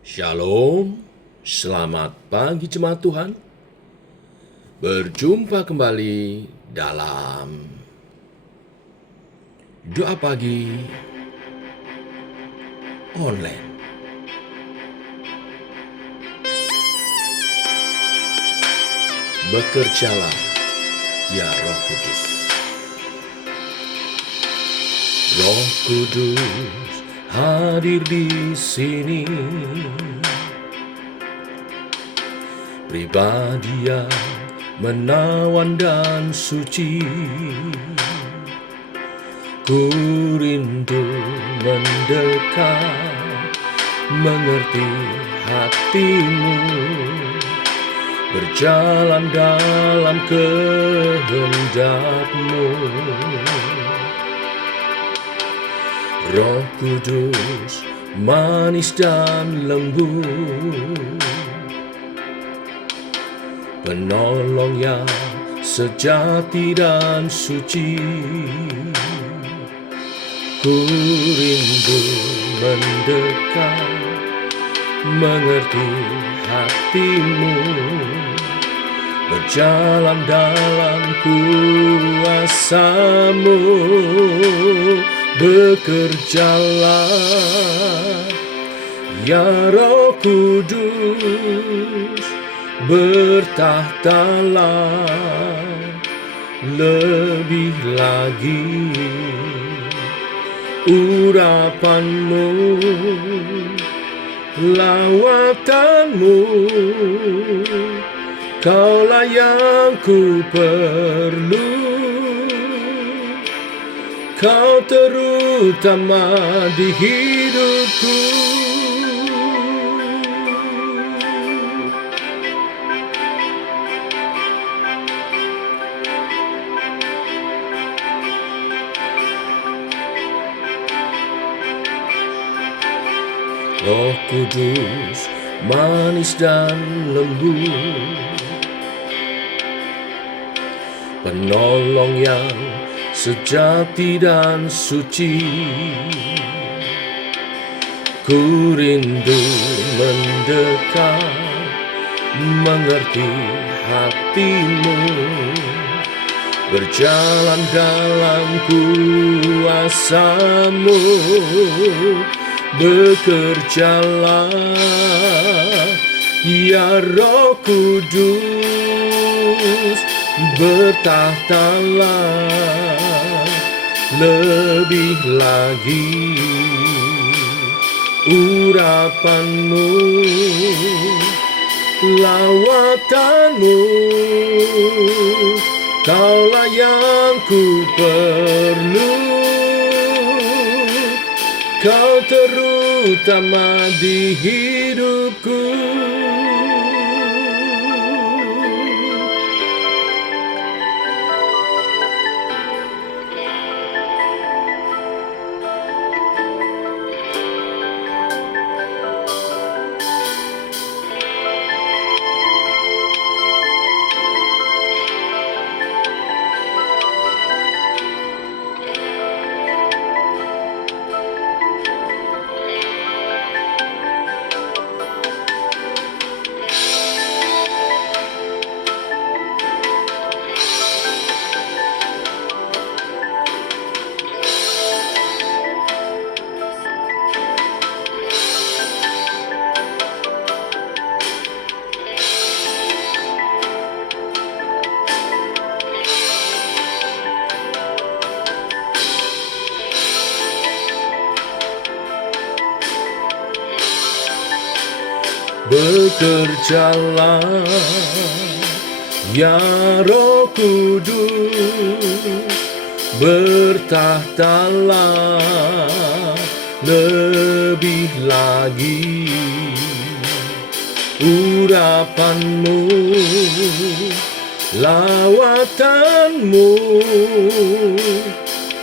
Shalom, selamat pagi jemaat Tuhan. Berjumpa kembali dalam doa pagi online. Bekerjalah ya Roh Kudus. Roh Kudus hadir di sini. Pribadi yang menawan dan suci, ku rindu mendekat, mengerti hatimu, berjalan dalam kehendak-Mu. Roh Kudus manis dan lembut, penolong yang sejati dan suci, ku rindu mendekat, mengerti hatimu, berjalan dalam kuasa-Mu. Bekerjalah ya Roh Kudus, bertahtalah lebih lagi. Urapan-Mu, lawatan-Mu, Kaulah yang ku perlu. Kau terutama di hidupku. Roh Kudus manis dan lembut, penolong yang sejati dan suci, ku rindu mendekat, mengerti hatimu, berjalan dalam kuasa-Mu. Bekerjalah ya Roh Kudus, bertahtalah lebih lagi. Urapan-Mu, lawatan-Mu, Kaulah yang ku perlu. Kau terutama di hidupku. Bekerjalah ya Roh Kudus, bertahtalah lebih lagi. Urapan-Mu, lawatan-Mu,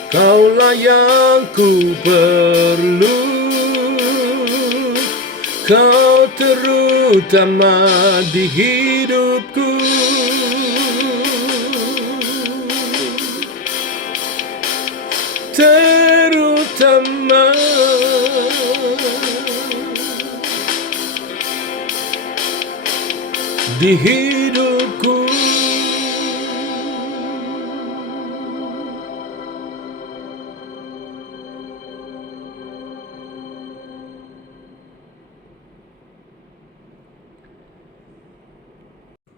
Kaulah yang ku perlu. Kau terutama di hidupku. Terutama di hidupku.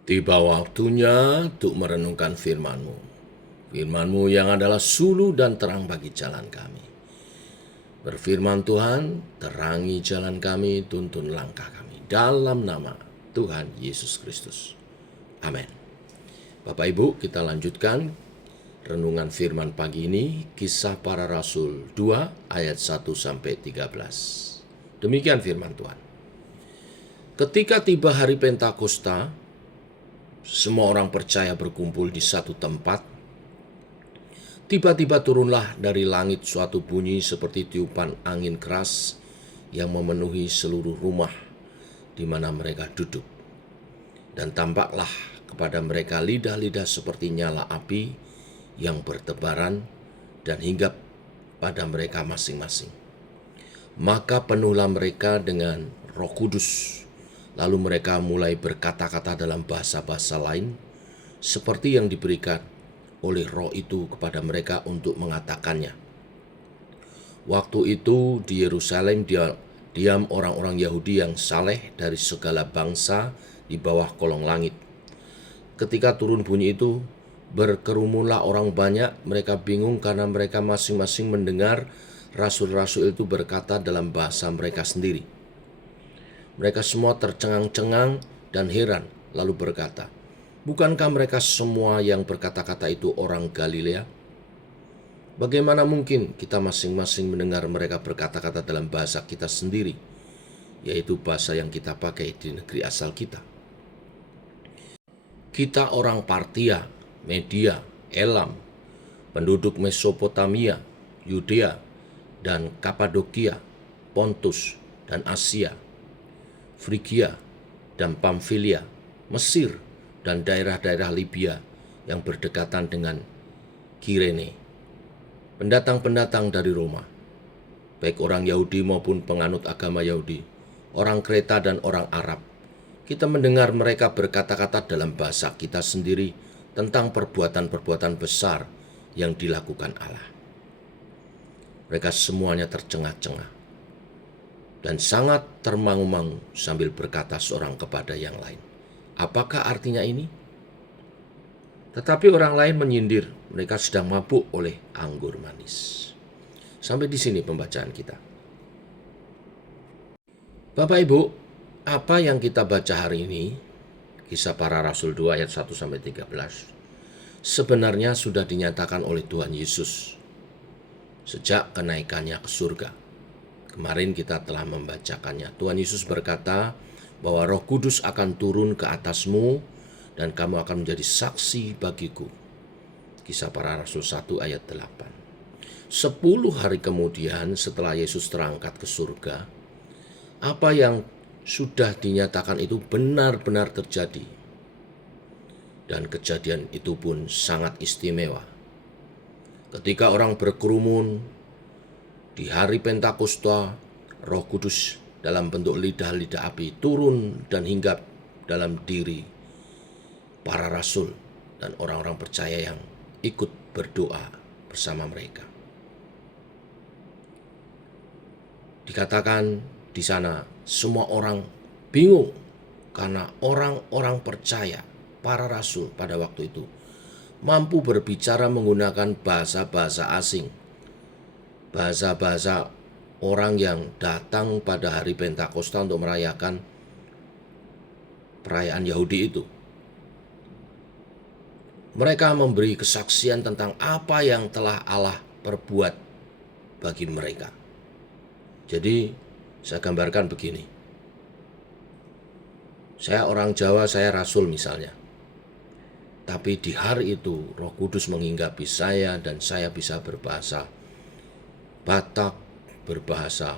Tiba waktunya untuk merenungkan firman-Mu. Firman-Mu yang adalah suluh dan terang bagi jalan kami. Berfirman Tuhan, terangi jalan kami, tuntun langkah kami. Dalam nama Tuhan Yesus Kristus. Amin. Bapak Ibu, kita lanjutkan renungan firman pagi ini, Kisah Para Rasul 2 ayat 1-13. Demikian firman Tuhan. Ketika tiba hari Pentakosta, semua orang percaya berkumpul di satu tempat. Tiba-tiba turunlah dari langit suatu bunyi seperti tiupan angin keras yang memenuhi seluruh rumah di mana mereka duduk. Dan tampaklah kepada mereka lidah-lidah seperti nyala api yang bertebaran dan hinggap pada mereka masing-masing. Maka penuhlah mereka dengan Roh Kudus. Lalu mereka mulai berkata-kata dalam bahasa-bahasa lain, seperti yang diberikan oleh Roh itu kepada mereka untuk mengatakannya. Waktu itu di Yerusalem diam orang-orang Yahudi yang saleh dari segala bangsa di bawah kolong langit. Ketika turun bunyi itu, berkerumunlah orang banyak, mereka bingung karena mereka masing-masing mendengar rasul-rasul itu berkata dalam bahasa mereka sendiri. Mereka semua tercengang-cengang dan heran, lalu berkata, "Bukankah mereka semua yang berkata-kata itu orang Galilea? Bagaimana mungkin kita masing-masing mendengar mereka berkata-kata dalam bahasa kita sendiri, yaitu bahasa yang kita pakai di negeri asal kita? Kita orang Partia, Media, Elam, penduduk Mesopotamia, Yudea, dan Kapadokia, Pontus, dan Asia, Frigia dan Pamfilia, Mesir, dan daerah-daerah Libya yang berdekatan dengan Kirene. Pendatang-pendatang dari Roma, baik orang Yahudi maupun penganut agama Yahudi, orang Kreta dan orang Arab. Kita mendengar mereka berkata-kata dalam bahasa kita sendiri tentang perbuatan-perbuatan besar yang dilakukan Allah." Mereka semuanya tercengah-cengah dan sangat termangu-mangu sambil berkata seorang kepada yang lain, "Apakah artinya ini?" Tetapi orang lain menyindir, mereka sedang mabuk oleh anggur manis. Sampai di sini pembacaan kita. Bapak Ibu, apa yang kita baca hari ini, Kisah Para Rasul 2 ayat 1-13, sebenarnya sudah dinyatakan oleh Tuhan Yesus sejak kenaikannya ke surga. Kemarin kita telah membacakannya. Tuhan Yesus berkata bahwa Roh Kudus akan turun ke atasmu dan kamu akan menjadi saksi bagiku. Kisah Para Rasul 1 ayat 8. 10 hari kemudian setelah Yesus terangkat ke surga, apa yang sudah dinyatakan itu benar-benar terjadi. Dan kejadian itu pun sangat istimewa. Ketika orang berkerumun di hari Pentakosta, Roh Kudus dalam bentuk lidah-lidah api turun dan hinggap dalam diri para rasul dan orang-orang percaya yang ikut berdoa bersama mereka. Dikatakan di sana semua orang bingung karena orang-orang percaya, para rasul pada waktu itu mampu berbicara menggunakan bahasa-bahasa asing, bahasa-bahasa orang yang datang pada hari Pentakosta untuk merayakan perayaan Yahudi itu. Mereka memberi kesaksian tentang apa yang telah Allah perbuat bagi mereka. Jadi saya gambarkan begini. Saya orang Jawa, saya rasul misalnya. Tapi di hari itu Roh Kudus menghinggapi saya dan saya bisa berbahasa Batak, berbahasa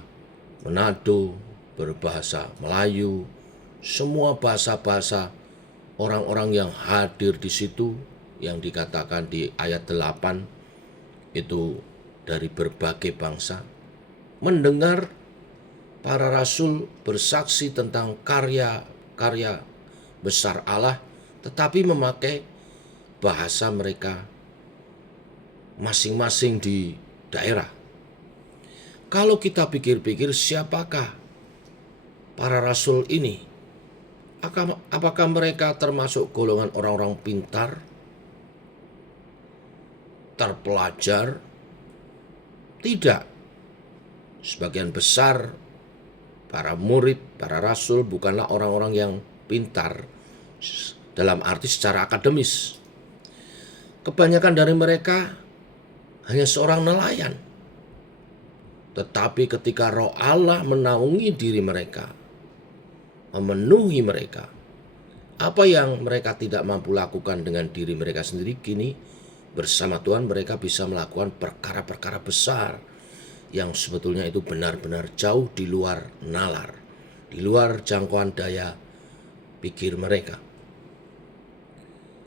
Manado, berbahasa Melayu, semua bahasa-bahasa orang-orang yang hadir di situ yang dikatakan di ayat 8 itu dari berbagai bangsa, mendengar para rasul bersaksi tentang karya-karya besar Allah, tetapi memakai bahasa mereka masing-masing di daerah. Kalau kita pikir-pikir, siapakah para rasul ini? Apakah mereka termasuk golongan orang-orang pintar, terpelajar? Tidak. Sebagian besar para murid, para rasul bukanlah orang-orang yang pintar dalam arti secara akademis. Kebanyakan dari mereka hanya seorang nelayan. Tetapi ketika Roh Allah menaungi diri mereka, memenuhi mereka, apa yang mereka tidak mampu lakukan dengan diri mereka sendiri, kini bersama Tuhan mereka bisa melakukan perkara-perkara besar yang sebetulnya itu benar-benar jauh di luar nalar, di luar jangkauan daya pikir mereka.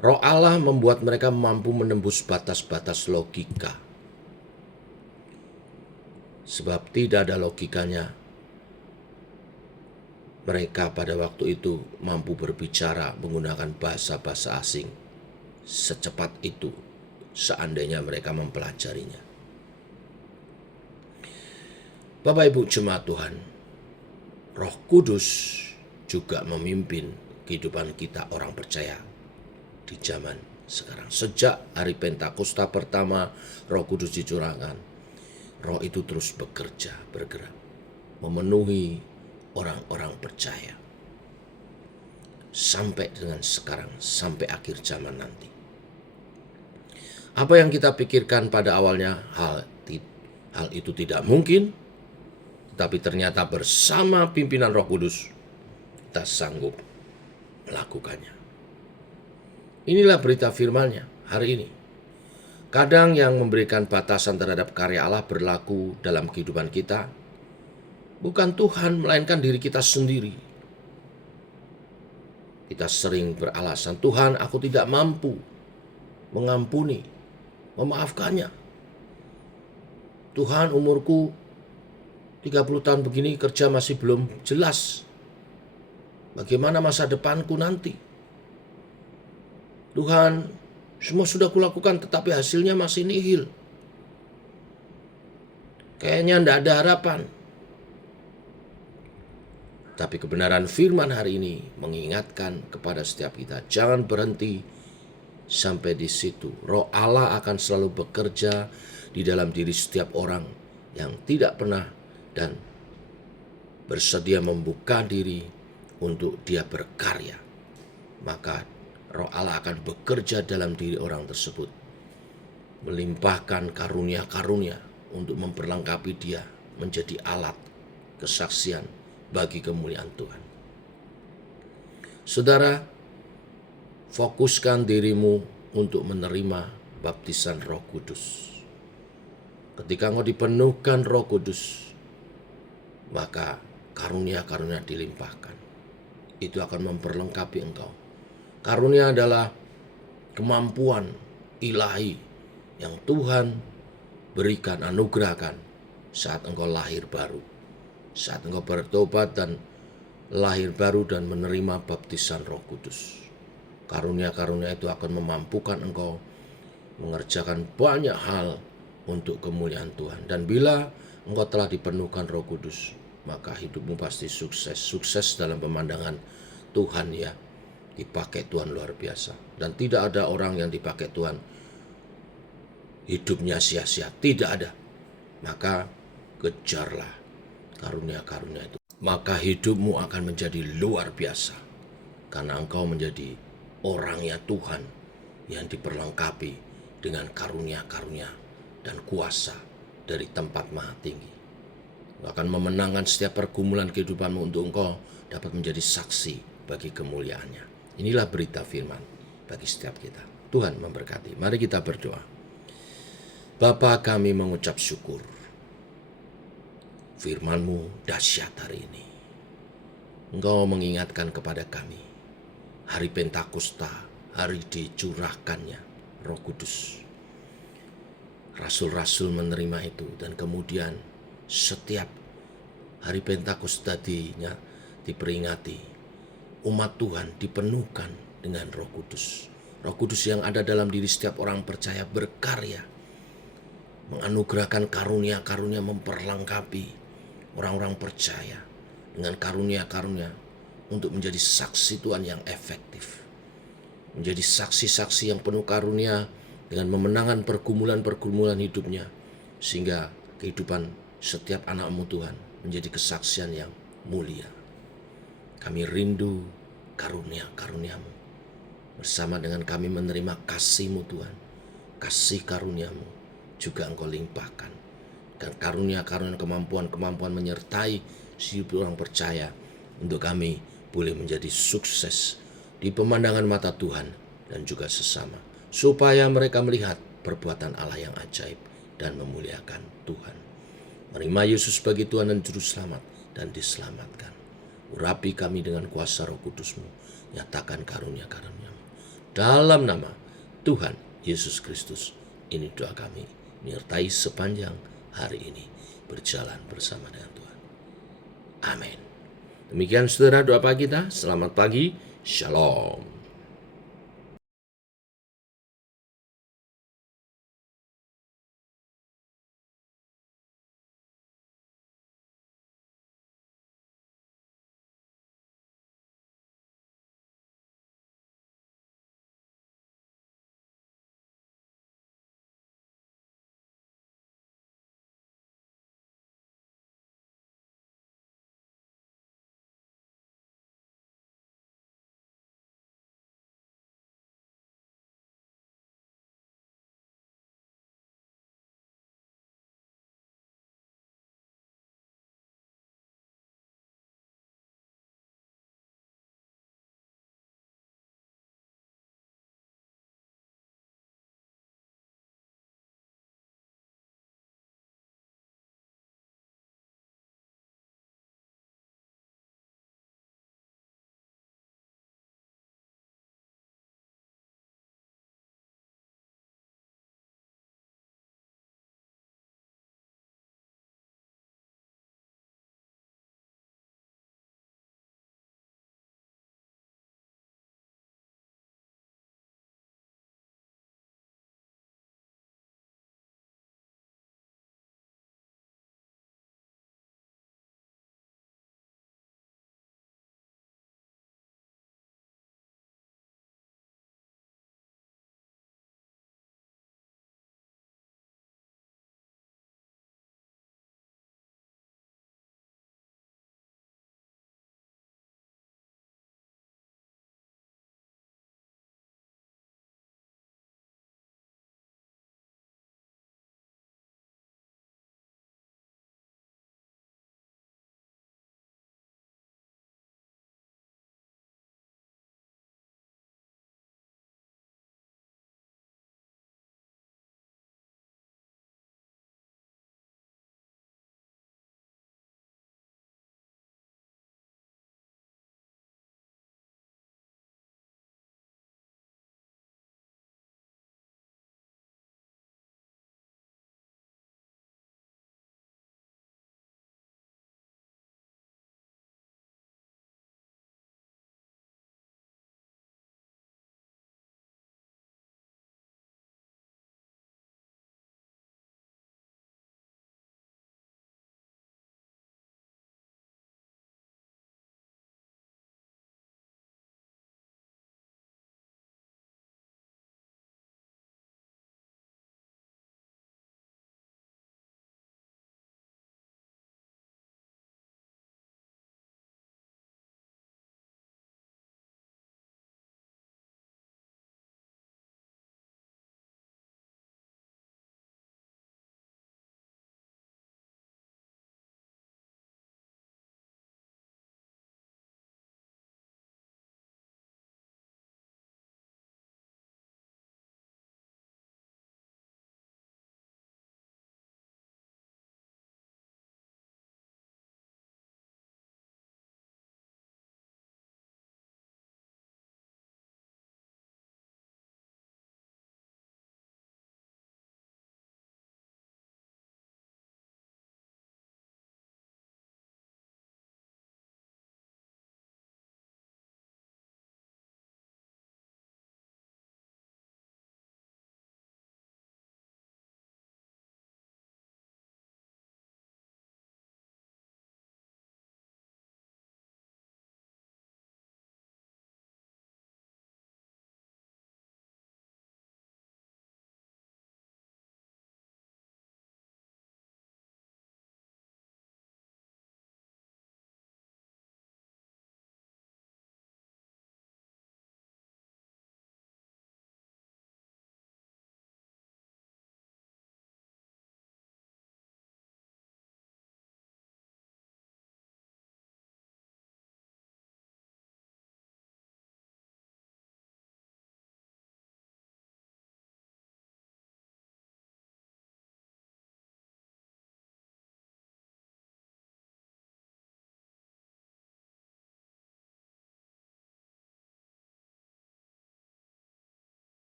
Roh Allah membuat mereka mampu menembus batas-batas logika. Sebab tidak ada logikanya mereka pada waktu itu mampu berbicara menggunakan bahasa-bahasa asing secepat itu seandainya mereka mempelajarinya. Bapak Ibu jemaat Tuhan, Roh Kudus juga memimpin kehidupan kita orang percaya di zaman sekarang. Sejak hari Pentakosta pertama Roh Kudus dicurahkan, Roh itu terus bekerja, bergerak, memenuhi orang-orang percaya. Sampai dengan sekarang, sampai akhir zaman nanti. Apa yang kita pikirkan pada awalnya, hal itu tidak mungkin, tapi ternyata bersama pimpinan Roh Kudus, kita sanggup melakukannya. Inilah berita firman-Nya hari ini. Kadang yang memberikan batasan terhadap karya Allah berlaku dalam kehidupan kita, bukan Tuhan, melainkan diri kita sendiri. Kita sering beralasan, Tuhan, aku tidak mampu mengampuni, memaafkannya. Tuhan, umurku 30 tahun begini, kerja masih belum jelas. Bagaimana masa depanku nanti? Tuhan, semua sudah kulakukan tetapi hasilnya masih nihil. Kayaknya tidak ada harapan. Tapi kebenaran firman hari ini mengingatkan kepada setiap kita, jangan berhenti sampai di situ. Roh Allah akan selalu bekerja di dalam diri setiap orang yang tidak pernah dan bersedia membuka diri untuk dia berkarya. Maka Roh Allah akan bekerja dalam diri orang tersebut, melimpahkan karunia-karunia untuk memperlengkapi dia menjadi alat kesaksian bagi kemuliaan Tuhan. Saudara, fokuskan dirimu untuk menerima baptisan Roh Kudus. Ketika engkau dipenuhkan Roh Kudus, maka karunia-karunia dilimpahkan. Itu akan memperlengkapi engkau. Karunia adalah kemampuan ilahi yang Tuhan berikan, anugerahkan saat engkau lahir baru. Saat engkau bertobat dan lahir baru dan menerima baptisan Roh Kudus. Karunia-karunia itu akan memampukan engkau mengerjakan banyak hal untuk kemuliaan Tuhan. Dan bila engkau telah dipenuhkan Roh Kudus, maka hidupmu pasti sukses. Sukses dalam pemandangan Tuhan, ya. Dipakai Tuhan luar biasa. Dan tidak ada orang yang dipakai Tuhan hidupnya sia-sia. Tidak ada. Maka kejarlah karunia-karunia itu. Maka hidupmu akan menjadi luar biasa. Karena engkau menjadi orangnya Tuhan yang diperlengkapi dengan karunia-karunia dan kuasa dari tempat maha tinggi. Engkau akan memenangkan setiap pergumulan kehidupanmu untuk engkau dapat menjadi saksi bagi kemuliaannya. Inilah berita firman bagi setiap kita. Tuhan memberkati. Mari kita berdoa. Bapa, kami mengucap syukur. Firman-Mu dahsyat hari ini. Engkau mengingatkan kepada kami hari Pentakosta, hari dicurahkannya Roh Kudus. Rasul-rasul menerima itu dan kemudian setiap hari Pentakosta diperingati. umat Tuhan dipenuhkan dengan Roh Kudus. Roh Kudus yang ada dalam diri setiap orang percaya berkarya, menganugerahkan karunia-karunia, memperlengkapi orang-orang percaya dengan karunia-karunia untuk menjadi saksi Tuhan yang efektif, menjadi saksi-saksi yang penuh karunia dengan memenangkan pergumulan-pergumulan hidupnya, sehingga kehidupan setiap anak-Mu Tuhan menjadi kesaksian yang mulia. Kami rindu karunia-karunia-Mu. Bersama dengan kami menerima kasih-Mu Tuhan, kasih karunia-Mu juga Engkau limpahkan. Dan karunia-karunia kemampuan-kemampuan menyertai hidup orang percaya untuk kami boleh menjadi sukses di pemandangan mata Tuhan dan juga sesama. Supaya mereka melihat perbuatan Allah yang ajaib dan memuliakan Tuhan. Menerima Yesus sebagai Tuhan dan Juru Selamat dan diselamatkan. Urapi kami dengan kuasa Roh Kudus-Mu. Nyatakan karunia-karunia-Mu. Dalam nama Tuhan Yesus Kristus, ini doa kami. Menyertai sepanjang hari ini. Berjalan bersama dengan Tuhan. Amin. Demikian saudara doa pagi kita. Selamat pagi. Shalom.